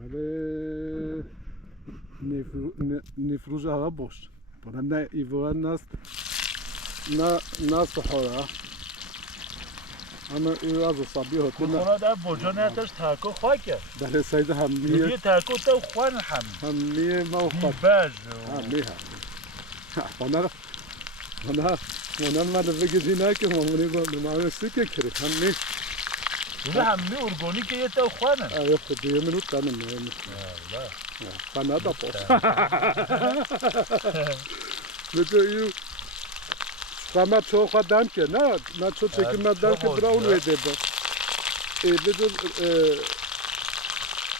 ولی نفروش هوا باش برای نه ایوان نست نه صحرا اما این از صابی هاتی خورا در بجا نیتش ترکو خواه کرد بله سید همیه ترکو تا خوان همیه ما خواه بج همیه همیه مانم من بگیدی نه که مامونی با نمانه سیکه کرد همیه اونه همیه ارگونیکه یه تا خوانه آیا خود یه منوت تنم نه خانه دا پاس بگو ایو خامه چو خواه دم که نه چو چکی من دم که براون ویده با بگو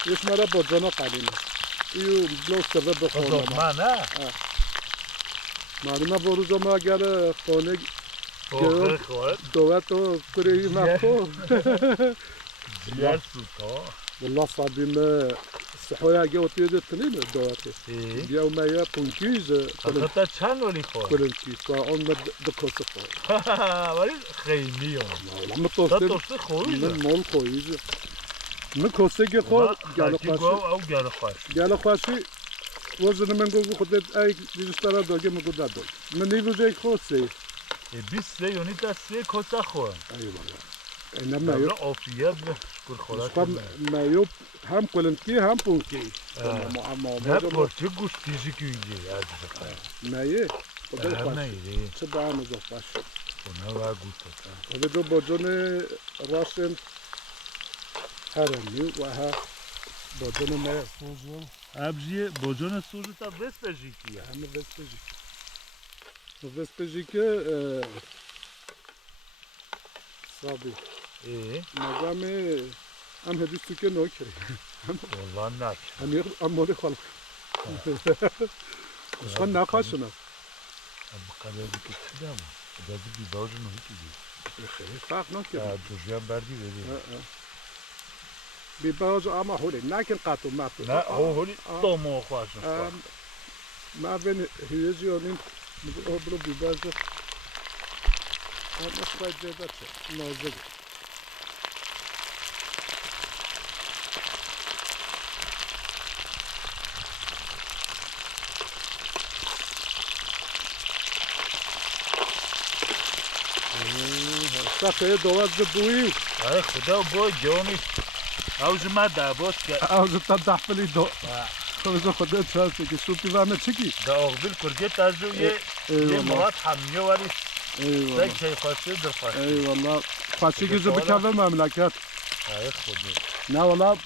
یش مرا با جانا قلیمه ایو بلو سوه بخوانم من نه معلومه بروزا ما اگر خانه دوت و کره مکو جیار سوتا والله صابين الصحوية جاوت يد تنين دواتي اليوم يا بونكيز خطا چند ولی خور كلنكي كون دكوس خور ولی خیلی لما توصل خوری من مول خويز من كوسه خور گل خواشي وزن من گفت خودت ای دیسترا دوگه مگو دادو من نیروزه خوسه 20 یونیت سه کوسه خور ای والله اینا مایو عافیت شکر خدا مایو هم کلنکی هم پونکی نه پرچه گوشتیزی که اینجا مایه خدا خوش چه با هم از خوش خونه و گوشت خدا دو باجون راشن هرمی و ها باجون مایه سوزو ابزی باجون سوزو تا وستجیکیه همه وستجیکه صابی مگم هم هدیستو که نوکری والله نک هم مال خالق خان نخواهشون است قدازی که چی دامه قدازی بی باجو نوی که دی خیلی فرق نکرد دوشیم بردی بدی بی باجو اما هولی نکن قطو مطو نه هولی دومو خواشن ما بین هیجی آنیم مگو برو بی باجو اما خواهد جدا چه نازده سخه دوازده بویی ای خدا بوی جانی اوز ما دعباس کرد اوز تا دحفلی دو خدا خدا چهاسته که سوپی وامه چکی دا اغبیل کرگه تازو یه مراد حمیه ولی سگ چای خواسته در خواسته ای والله خواسته که جو بکوه مملکت ای خدا نه والله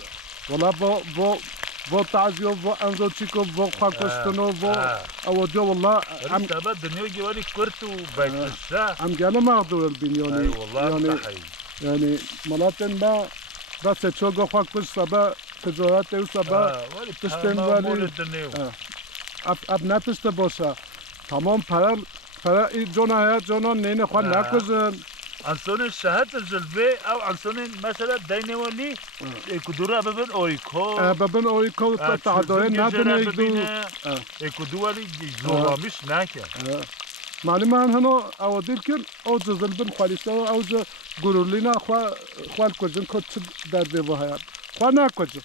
با تعزیه و انزو چیکو و خواه کشتنو و اودیو والله ولی سبا دنیا گواری کرد و بیتشا هم گله مغدور البین ای والله یعنی ملاتن با بس چوگو خواه کش سبا تجارت او سبا تشتن ولی اب نتشته باشه تمام para i جانا نین خواه نکشن انسان شهد جلوه او انسان مثلا دینوانی کدوره ببین اوریکو تعدای ندونه کدوری زورامیش نکن معلومه هنو اوادیل کن او جزلبن خوالیسته و او گرولینا خواه کجن که چه در دیوه هید خواه نکجن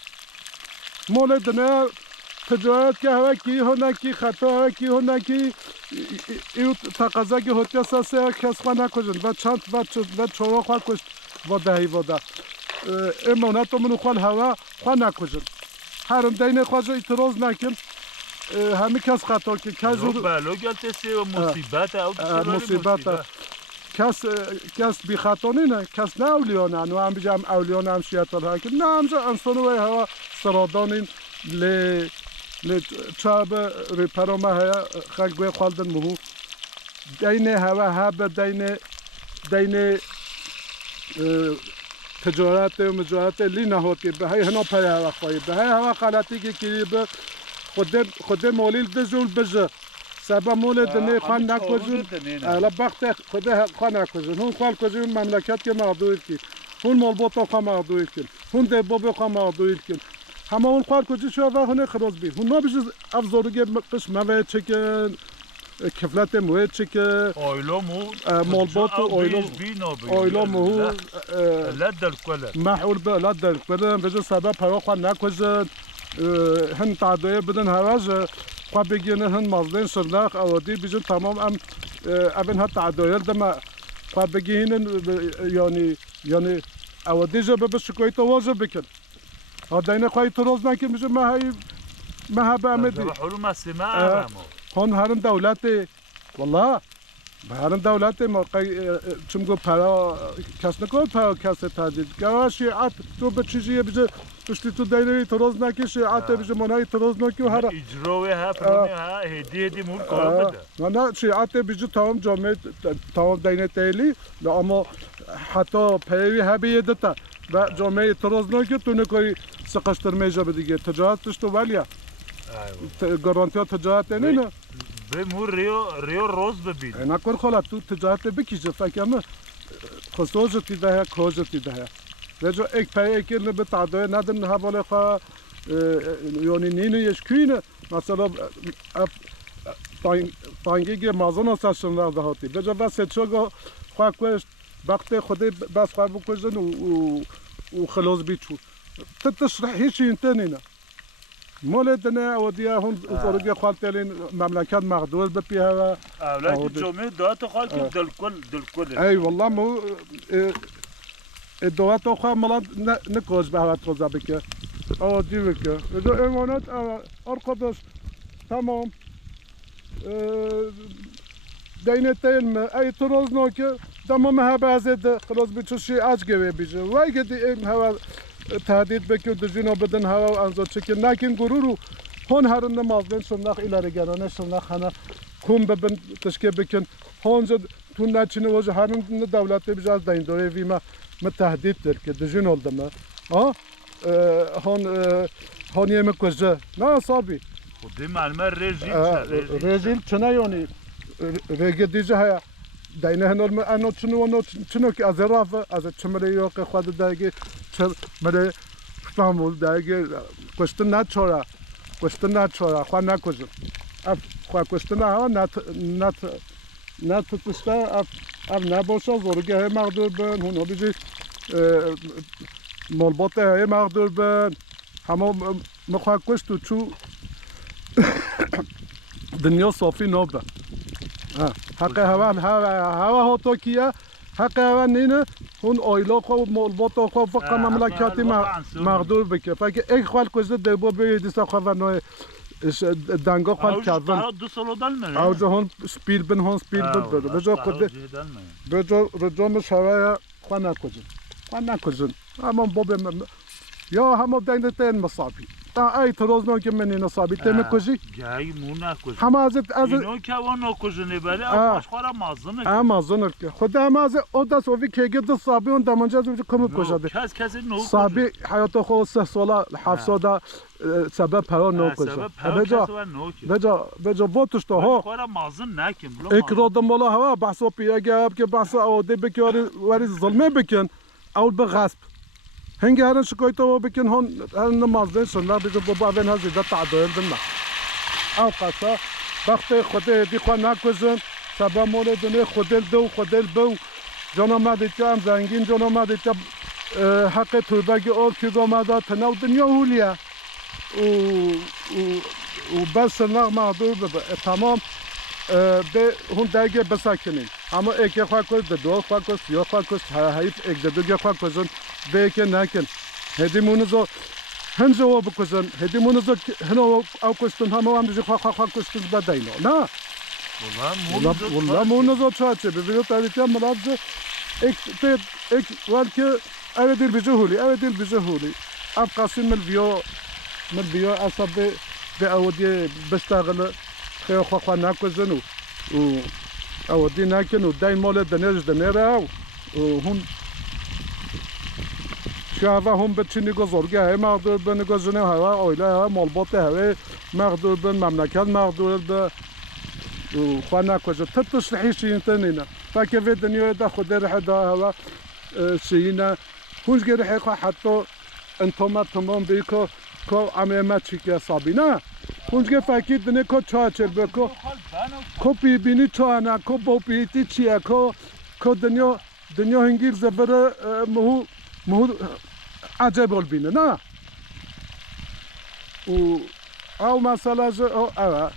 موله دنیا تجارت که هوا کی هونه کی خطا هوا کی هونه کی ایو تقاضا که هوتی اساسه کس خواه نکجن و چند و چورا خواه کشت و دهی و ده امانت منو خواه خواه نکجن هرم دینه خواه جو اعتراض نکن همه کس خطا که کجور بلو گلت سی و مصیبت او مصیبت کس بی خطا نه کس نه اولیانه و هم بجام اولیانه هم شیطان ها که نه همجا انسانو هوا سرادانین چاب ریپرامه ها خلقوی خالدن مهو دینه هوا ها به دینه تجارت و مجارت لی نهاتی به های هنا پای هوا خواهی به های هوا غلطی که کلی به خود مولیل دزول بجه سبا مول دنیا خوان نکوزون الا بخت خود خوان نکوزون هون خوال کوزون مملکت که معدوید کی هون مالبوتا خواه معدوید کن هون دبابه خواه معدوید کن همه اون خوال کوزی شو و هونه خلاص بی هون نبیشه افزارگی قش موید چکن کفلت موید چکن آیلا مو مالبوتا آیلا مو لد الکلم محول به لد الکلم بجه سبا پرا خواه نکوزن هن تعدای بدن هواج خوا بگیرن هن مازدین شرناخ آودی بیشتر تمام ابن هات تعدای دم خوا بگیرن یعنی آودی جا به شکوی تو واجب بکن هادین خواهی تروز نکن میشه ما هبه امدی حلو مسلمه هون هرن دولت والله هرن دولت موقع چم گو پرا کس نکن پرا کس تهدید گواشی عط تو به چیزی بیشه پشتی تو دایره تروز نکی شیعت بیشه منای تروز نکی و هر اجراوی ها پرونی ها هدیه مول کار بده نه شیعت بیشه تمام جامعه تمام دینه تیلی اما حتی پیوی هبیه دتا و جامعه تروز نکی تو نکوی سقشتر میجا بدیگه تجارتش تو ولیا گارانتی ها تجارت نه به مو ریو روز ببین نکن خاله تو تجارت بکیشه فکر کنم خصوصی ده کوزتی ده رجع ایک پای ایک نه به تعدای ندن حواله خوا یعنی نینیش کینه مثلا تانگی مازن استشون راه هاتی بجا بس چوگو خوا کوش وقت خودی بس خوا بکوزن و خلاص بیچو تشرح هیچ انتنینا مولدنا وديا هون زورجي خالتين مملكات مغدول ببيها اولاد جمعه دوات خالتين دل اي والله مو الدوات اخا ملاد نكوز بها توزا بك او دي بك اذا امانات ارقدش تمام دينتين اي تروز نوك تمام ها بعزد خلاص بتشي اجگه بيجه واي قد ام هوا تهدید بکن دجینا بدن هوا و انزا چکن نکن گرورو هون هرن مازدن شناخ ایلاره گرانه شناخ هنه کم ببن تشکه بکن هون جد تو نچینه وجه هرن دولت بیجه از دین دوی ویما متهدید در که دجین oldu هون یه مکوزه نه صابی خودی معلومه رژیل چنه یعنی رگه دیجه هیا دینه هنال انو چنو که از رافه از چمره یوق خود داگه مره استانبول داگه کشتن نچورا خواه نکشم خواه کشتن ها نت کشته اف نباشه زورگه های مقدور بن هونو بیجی مالبات های مقدور بن همه مخواه کشت و چو دنیا صافی نابه حق هوا ها تو کیه حق هوا نینه هون آیلا خو مالبات خو فقط مملکتی مقدور بکه فکر ایک خال کجا دبو به دیسا خو و نو دنگا خال کردن دو سالو دل منه او هون سپیل بن هون سپیل بن بجا خود بجا رجام شوای خو نکوجن اما باب یا هم دین تن مصابی تا ای تروز نو که منی نصابی تم کجی گای مو نکوج هم از اینو که و نکوجنه بله اش خورا مازنه مازنه که خدا ماز او دست او که گد صابی اون دمانجا جو کم کجاده کسی نو صابی حیات خو 3 ساله 7 ساله سبب پرا نو کجا بجا واتش تو ها خورا مازن نکن اکراد مولا هوا بحثو پیاگه که بحث او دی بکاری وری ظلمه بکن او به غصب هنگی هرن شکایت او بکن هون هرن مازن شنلا بیجا بابا اون هزیده تعدایل دنه او قصا وقت خوده دی خواه نکوزن سبا مولا دنه خودل بو جانا مدید که هم زنگین جانا مدید که حق توبگی آل که گامده تنو دنیا هولیه و بس شنلا مقدور ببه تمام به هون درگه بسکنیم اما ایک خواه کز دو خواه کز سیاه خواه کز حیف ایک دوگه خواه کزن به که نکن هدی مونزو هن جواب کزن هدی مونزو هنو او کستن همه هم دیجی خواه کستن بدینو نه والله مونزو چاچه ببینو تاریتی هم ملابزه ایک والکه اوه دیل بیجه هولی اب قاسم مل بیو اصاب به اودی بستاغله خیلی خواه نکزن و اودی نکن و دین مال دنیرش دنیره و هون شهوه هم بچینی گذارگه های مقدور بن گذنه هوا آیله هوا مالبات هوا مقدور بن مملکت مقدور بن و خواه نکجه تتش رحیشی انتنینه فکر وی دنیای ده خود رحی ده هوا شیینه هونش گه رحی خواه حتی انتومت تمام بی که عمیمت چی که حسابی نه هونش گه فکر دنیا که چه چل بکو که بیبینی چه نه که با بیتی چیه که دنیا هنگیر زبره مهو عجب ol bine na و او مسئله جو او اوه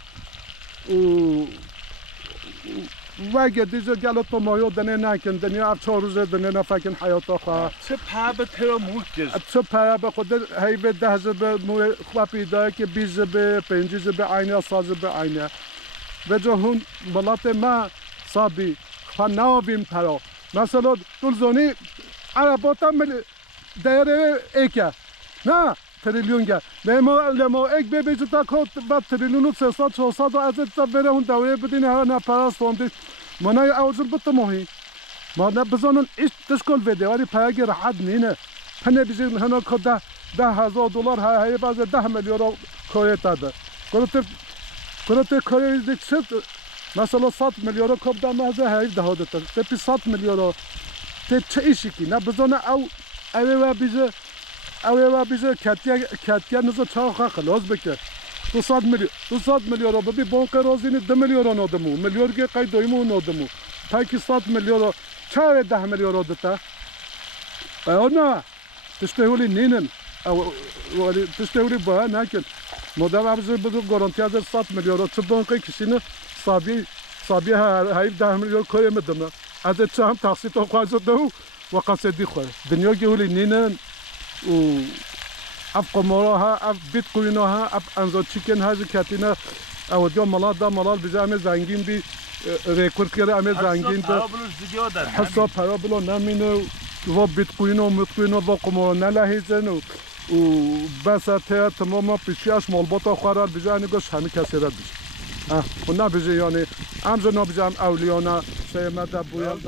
و اگه دیجا گلو تو مایو دنه نکن دنیا اف 4 روزه دنه نفکن حیاتا خواه چه پا به ترا موکر چه پا به خود هی به 10 زبه مو خواه پیدا که 20 زبه 5 زبه عینه ساز زبه عینه و جو هون بلات ما صابی خواه نوابیم پرا مثلا دول زونی عرباتا دایره ایکه نه تریلیون گه لما ایک بیجو تا که با تریلیون و 300 400 از تا بره اون دوره بدین هر نپرست فهمدی منای اوزل بط ماهی ما نه بزنن ایش تشکل ویدیو ولی پیاگی راحت نینه هنه بیزیم هنه که $10,000 های باز 10 میلیون کویت داده کنت کویت دیگه مثلا 100 میلیون کب دام از های دهاده تا 100 میلیون تا چه ایشی کی نه بزنه او و بیزه کتیا نزد چاخه خلاص بکر 200 میلیون رو ببی بانک رازینی 2 میلیون آدمو میلیون که قید دایمون آدمو پاکی 100 میلیون چه 10 میلیون رو دتا نه تشتهولی نینن ولی تشتهولی با نکن مدام ابزار بدو گارانتی از 100 میلیون رو چه بانکی کسی صابی های 10 میلیون کوی میدم از چه هم تقسیط خواهد دو و قصدی خواهد دنیا که ولی نینن و اف قمارها اف بیت کوینها اف انزا چیکن هاج کاتینا او دیو ملال بیزام زنگین بی رکورد کرده ام زنگین ده حساب پرابلو نمینه و بیت کوینو و قمار نلهیزن و بس تا تمام پیشیاش مالباتا خورال بیزانی گوش همه کسی را بیش و نبیزه یعنی امزا نبیزم اولیانا سیمت بویا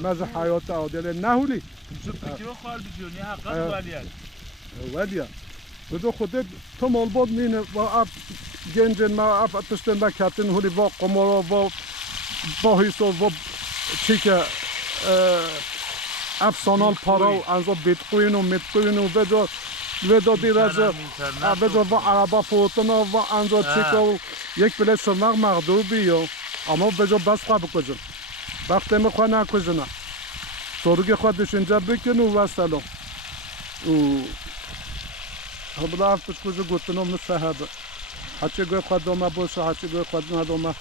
مز حیات عادله نهولی فکر خال بیجونی حقا ولیا بدو خودت تو مالباد مینه و اف گنجن ما اف تشتن با کاتن هولی با قمارا و با حساب و چیکه افسانال پارا و انزا بیت کوین و میت کوین و بدو دیرازه بدو و عربا فوتنا و انزا چیکه و یک بله شماق مغدوبی اما بدو بس خواه بکجن وقتی میخواه نکجنه سرگی خود دشنجا بکن و سلام و بلا افتش کوزه گوتنم نصحبه هرچی گوی خود دوما باشه هرچی گوی خود ندوما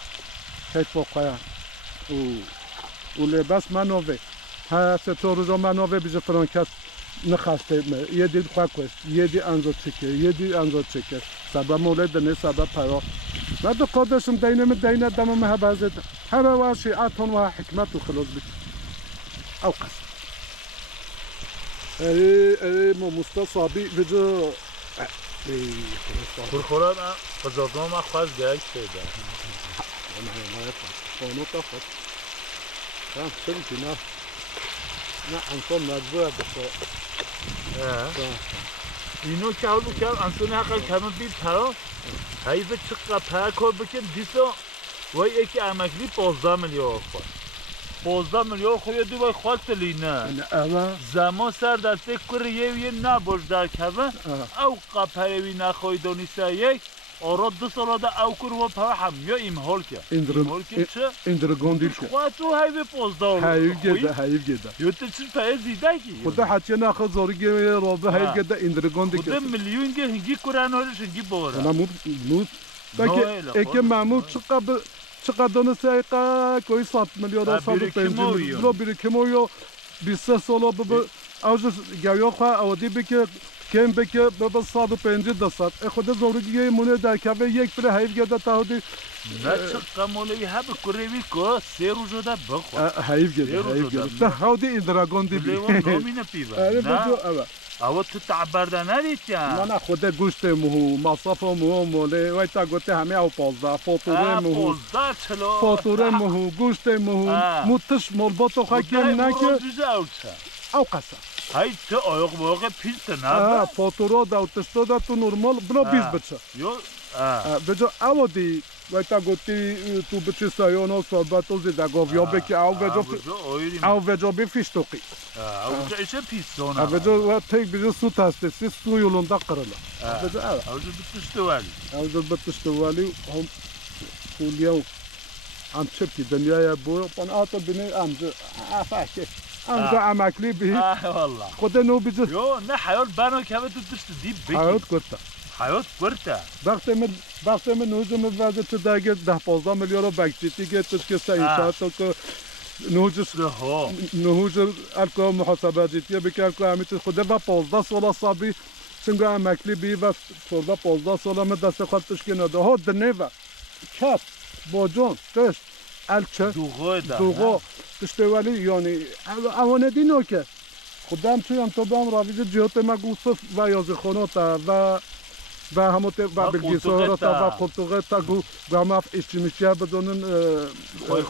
کیت بخواه و لباس منوه ها 3 روزا منوه بیزه فرانکست نخسته یه دید خواه کست یه دی انزا چکه سبب مولد نه سبب پرا نه دو قدرشم دینه دمم مهبازه هر واشی آتون و حکمت و خلاص بید او قصد ای ماموستا صابی بجا خورخورا بزرگم ما خواست گرک پیدا خانو تا خود چلی نه انسان مجبور بخواه اینو که اولو که انسان حقا کمه بید پرا حیفه چقدر پر کار بکن دیسا و یکی امکلی 15 میلیون خواست 15 میلیون خوی دو بای خواست لینه زمان سر در تکر یه نباش در کبه او قپروی نخوای دانیسته یک آرا 2 ساله ده او کرو و پا همیا ایمحال که ایمحال که چه؟ اندرگون دیل که خواه تو حیف 15 حیف گده یوته چون پای زیده کی خدا حتی نخواه زارگی رابه حیف گده اندرگون دیل که خدا میلیون که هنگی کرن هارش هنگی باره نمود اگه محمود چقدر دانسته ایقا کوئی 100 میلیون را 150 میلیون بیری کمویو 23 ساله ببه اوجه گویا خواه اودی بکه کم بکه ببه 150 دستد خود زورگی مونه در کبه یک بره حیف گده تا هودی نه چقدر مولوی ها بکروی که 3 روز ده بخواه حیف گده تا هودی ایدراگون دی بی نامینه پیبه نه او تو تعبرده ندید یا نه خود گوشت مهو مصاف مهو موله وای تا گوته همه او 15 فاتوره مهو گوشت مهو متش ملباتو خاکم نکه او قصه های تو آیق واقع پیست نه فاتوره دا تشتا دا تو نرمال بلا 20 بچه بجا او دی وای تا گوتی تو بچه سایانو صحبتو زیده گفت یا بکی او وجا بی فیشتوقی او جا ایشه پیستونه او وجا تک بیجا سو تسته سی سو یولونده قرله او جا بتشتوالی او جا بتشتوالی هم خولیو هم چپی دنیای بوی پان آتا بینی امجا فاکه امجا امکلی بی والله خود نو بیجا یو نه حیال بنا که تو دشت دیب بگی حیات گرتا حیات برده وقتی من نوزم وضعیت دیگه 10-15 میلیارد بکتیتی گرفتش که سعیشت و که نهوز الکو محاسباتی بکر که همیشه خوده و 15 سال صابی چنگه امکلی بی و 14-15 سال من دست خود تشکیل نده ها دنه و کت باجان تشت الچه دوغا تشته ولی یعنی اوانه دینو که خودم تویم تو به هم راویز جهات مگوصف و یازخاناتا و هموت و بلگیساراتا و خلطوغه تا گو گاماف اشتیمیشیه بدونن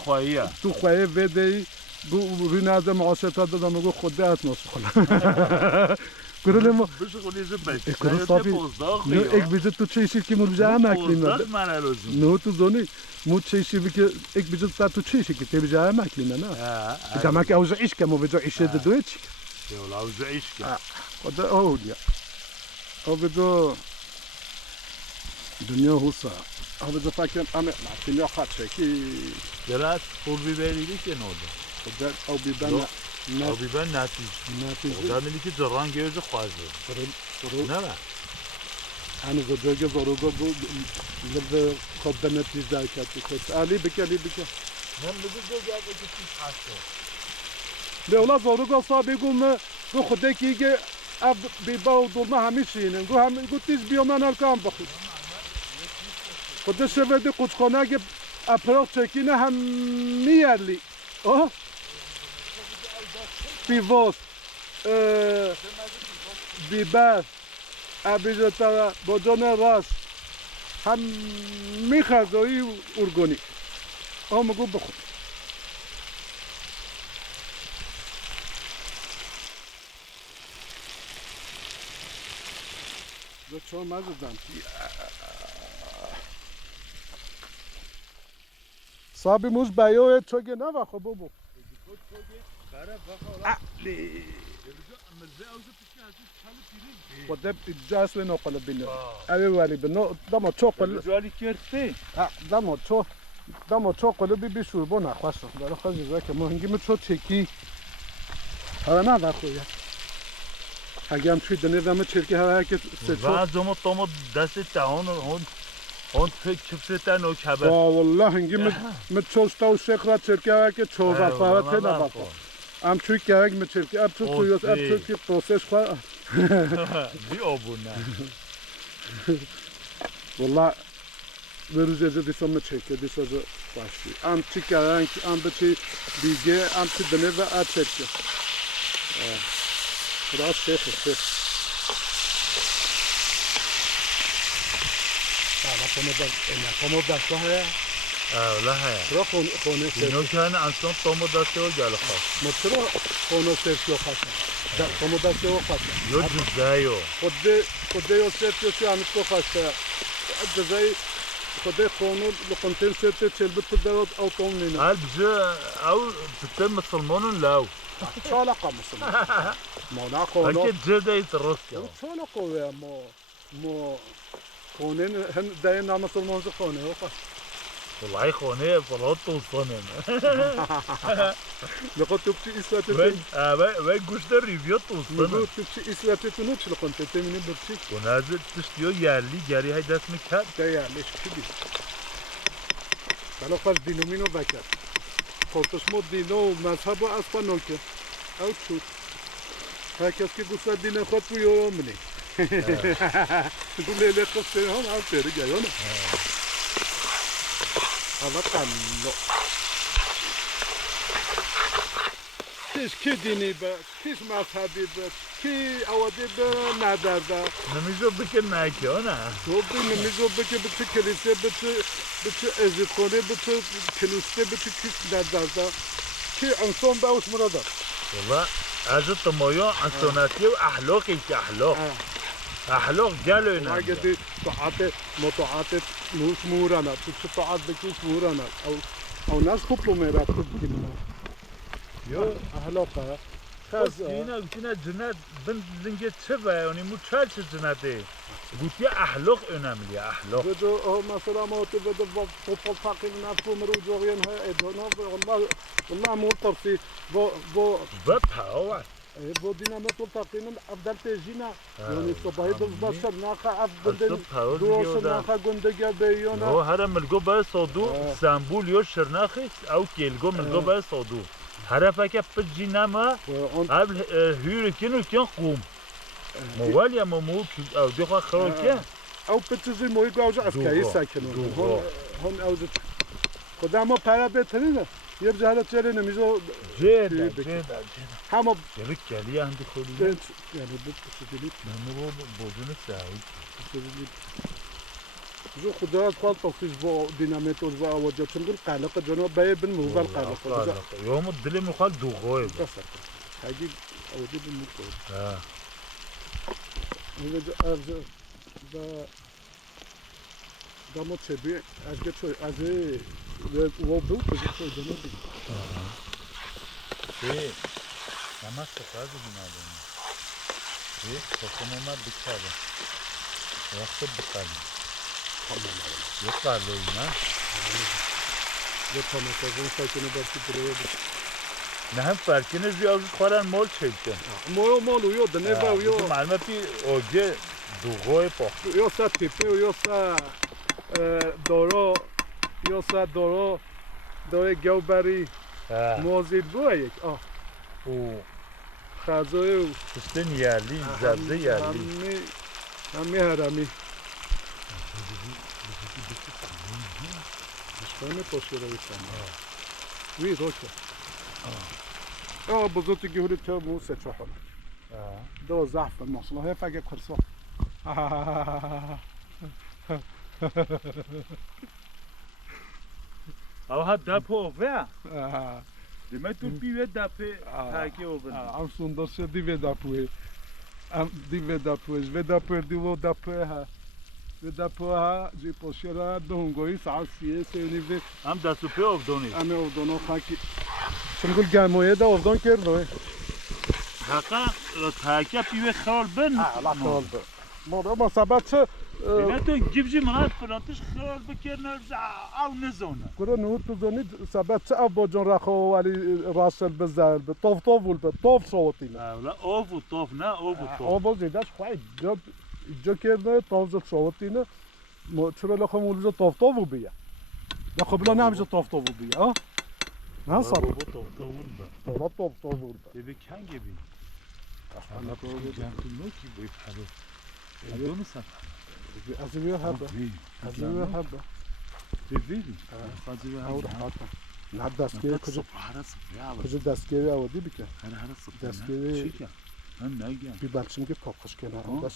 خواهیه تو خواهی ویدهی گو روی نزد معاشرتا دادم گو خوده ات ناسخلا گروه ما بشغلیزه بچه گروه صافی ایک بیزه تو چه ایشی که مولوزه هم اکلیم نه تو زونی مو چه ایشی که ایک بیزه تو چه ایشی که تیبیزه هم اکلیم نه بیزه ما که اوزه ایش که مو بیزه ایشه دوی چی يلا اوزه ایش که خوده اولیا او بیزه دنیا حوصا او بیزه فکرم امه دنیا خط شکی درست پول بیبری بی که نوده خوده او بیبن او بیبن نتیج خوده میلی که جران گیوزه خوازه نه با hani koca zoruga bu lebe kodda netice hakati kod ali beke nem bizi de geldi ki haşo le ola zoruga sabi gum bu xudeki ge ab bi baw dolma hamishin gu ham gu tiz bioman alkam bakı kodda şevede kuçkona ge aprok çekine hem miyerli o pivot biber ابیزتا بدون راست هم میخوردایی ارگانیک آه مگو بخور دو چه مزدن صابی موز بیایه چوگه نه وخو بابو خودت جاس لنا قل بينا أبي والي بنا دم تشوقل جالي كرتي دم تشوقل بي شو بنا خاصة برا خاص زاك ما هنجي متشو تشيكي هذا ما ذاكويا هجام شوي دنيا دم تشيكي هذا كت بعد زمان طماط دست تعاون هون فيك شفت أنا كبر والله هنجي متشو ستاو شكرا تشيكي هذا كت شو زفارة تنا بقى am çuy gerek mi çirki ab çuy tuyuz ab çuy ki proses var bir obuna valla veruzeze disam mı çekiyor disazı başlıyor am çuy gerek am çuy bilge am çuy dene ve ab çekiyor biraz şey Ama da sonra لا هي ترى خونه إنه كان أصلاً طمو دسته وجاله خاص ما ترى خونه سيركيو خاصة ده طمو دسته وخاصة يوجد زايو خده يوسف يوسف عن تو خاصة زي خده خونه لقنتين سيرته تلبت تدرد أو طمنين هل بجا أو بتم مسلمون لاو شو علاقة مسلم ما ناقو أكيد جدا يترسكوا شو علاقة يا ما خونين هن دايما مسلمون خونه وخاصة والله خونه فرات توصلنا لقد تبكي إسرائيل وين قشنا ريفيو توصلنا لقد تبكي إسرائيل تنوش لقد تتمنى برشيك ونازل تشتيو يالي جاري هاي دست مكان ده يعليش كبي فلو خاص دينو مينو بكر خلطش مو دينو مذهبو أسفنو كه أو تشوت هكذا كي قصة دينو خط بيو مني تقول لي ليه قصة هم أو ترجع يونا هذا قلو كيش كي ديني با كيش مذهبي با كي أودي با ندر دا نميزو بكي ناكي هنا توبي نميزو بكي بتو كليسة بتو ازيقوني بتو كلوسة بتو كيش ندر دا كي انسان باوش مرادر والله هذا تمايا انساناتي وأحلاقي كأحلاق أحلاق جالو هنا واجد طاعات نوش مورانا تشو طاعات بكيش مورانا أو ناس خبلو ميرات تبكينا يو أهلاقها خاز هنا جنات بنت لنجت شبه يعني مو تشالش جناتي قلت يا أحلاق önemli يا أحلاق بدو مثلا ما تبدو فوق فاقين نفسه مروجوين هاي والله مو طرفي بو بطها هو با دینامیت و تقریبا افضل تجینا یعنی صبحی باشه نخا افضل دوست نخا گندگی بیانا هو هر ملگو با صدو سمبول یا شرناخی او کلگو ملگو با صدو هر فکر پچی نما قبل هیرو کنو کن قوم موال یا ممو او دیخوا خرو کن او پچیزی موی گوجه از کی ساکنه هون او خدا ما پرا بهترینه یه بجهره چهره نمیزو جدا همه جلو کلی اندی خودی یعنی بود سجلی نمو بودن سعی سجلی جو خدا از خال توفیش با دینامیت و با وجه چندون قلق جناب بای بن موبل قلق یوم دل میخواد دوغوی بس هاگی اودی بن موبل اه اینجا از دا ما چه بی از که چه از و بود چه جناب ای نماز سفر بودیم ای خودمون ما بیچاره وقت بکنیم یه قلوی نه یه تماس از اون ساکنه برسی بروید نه هم فرقی زیاد خورن مال چیکن مال ویو دنه با ویو معلوماتی اوجه دوغوی پا یا سا تیپه و یا سا دارا یا سا داره گوبری موزید بوه یک او خزای و سستن یالی زبده یالی همی هرمی اشتانه پاشی روی سامه وی روکه بزرگی گهوری تا مو سه چهار دو ضعف مصلحه هی فقط کرسا او ها دپو اوه دیمه تو بیوه دپه تاکی اوه ام سندر شد دیوه دپوه ام دیوه دپوه و دپوه دیو دپوه ها و دپوه ها جی پاشی را دهونگوی ساعت سیونی هم دستو پی اوه همه اوردانا خاکی چون گرمایه دا اوردان کرده حقا تاکی بیوه خال بن لا خال بن ما سبت چه دیمه تو گیبجی منات فرانتش خال بکرنه او نزونه كره نور تزوني سبت أبو جون راخو علي راسل بزال طوف طوف صوتينا لا اوفو طوف نا اوفو طوف أبو زيداش خواي جو كيرنا طوف صوتينا ما ترى لخو مولز طوف بيا لخو بلا نعمل طوف بيا ما صار طوف بيا تبي كان جبي أنا جانت نوكي بيبحلو دون سفر أزوية هبة بيبيلي فازوية هاور حاطة نعد دستگیری کجا دستگیری آوردی بکن دستگیری بی بلچیم که کاپخش کنه آدش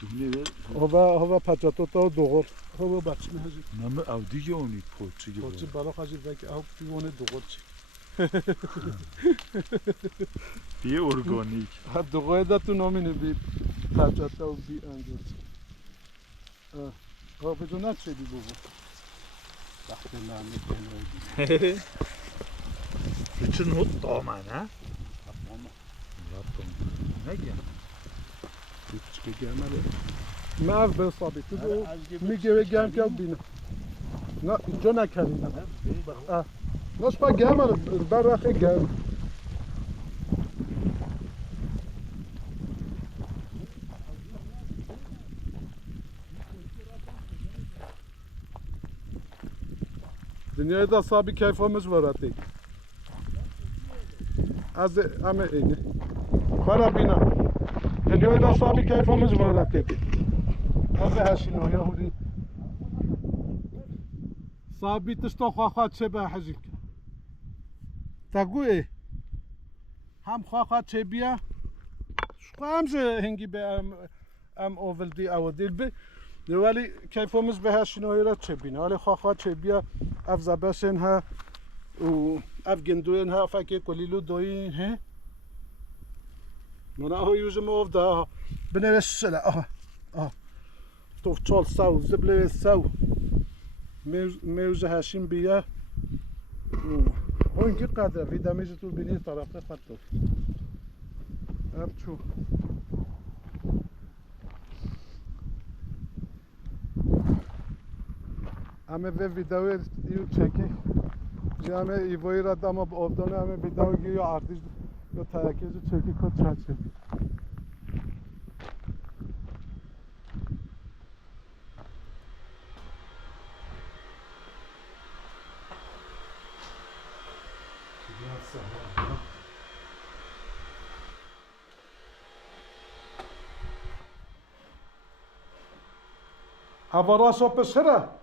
دونه هوا پجاتو تا دوغر هوا بلچیم هجی نمه او دیگه اونی پوچی بالا خجی بک او پیونه دوغر چی بی ارگانیک دوغر دا تو نامینه بی پجاتو و بی انجور ها بجو نچه دی بابا وقتی نامی بینویدی بچون هود دامن ها؟ نگه چکه گرمه من از به صابی تو میگه گرم که بینه نه اینجا نکردیم ناش با گرمه بر خیلی گرم دنیای دا صابی کیف همش وراتی از همه اینه خراب اینا دنیای دا صابی کیف همش وراتی از هاشینو یهودی صابی تشتا خواهد چه به حجیک تگوی هم خواهد چه بیا شخوام شه هنگی به ام اولدی اودیل به ولی کیف همش به هاشینو را چه بینه ولی خواهد چه بیا اف زباشن ها و اف گندوین ها فکر کلیلو دوین ها من هو یوزم اوف دا بنویس شلا توف چال ساو زبله ساو میوز هاشم بیا و اینکه قدر ویدامیز تو بینی طرفه خطو اب چو همه به ویدئوی یو چکی همه ایوایی را دام آبدانه همه ویدئوی یا آرتیش یا ترکیز چکی کد چاچه Avara sopa sıra.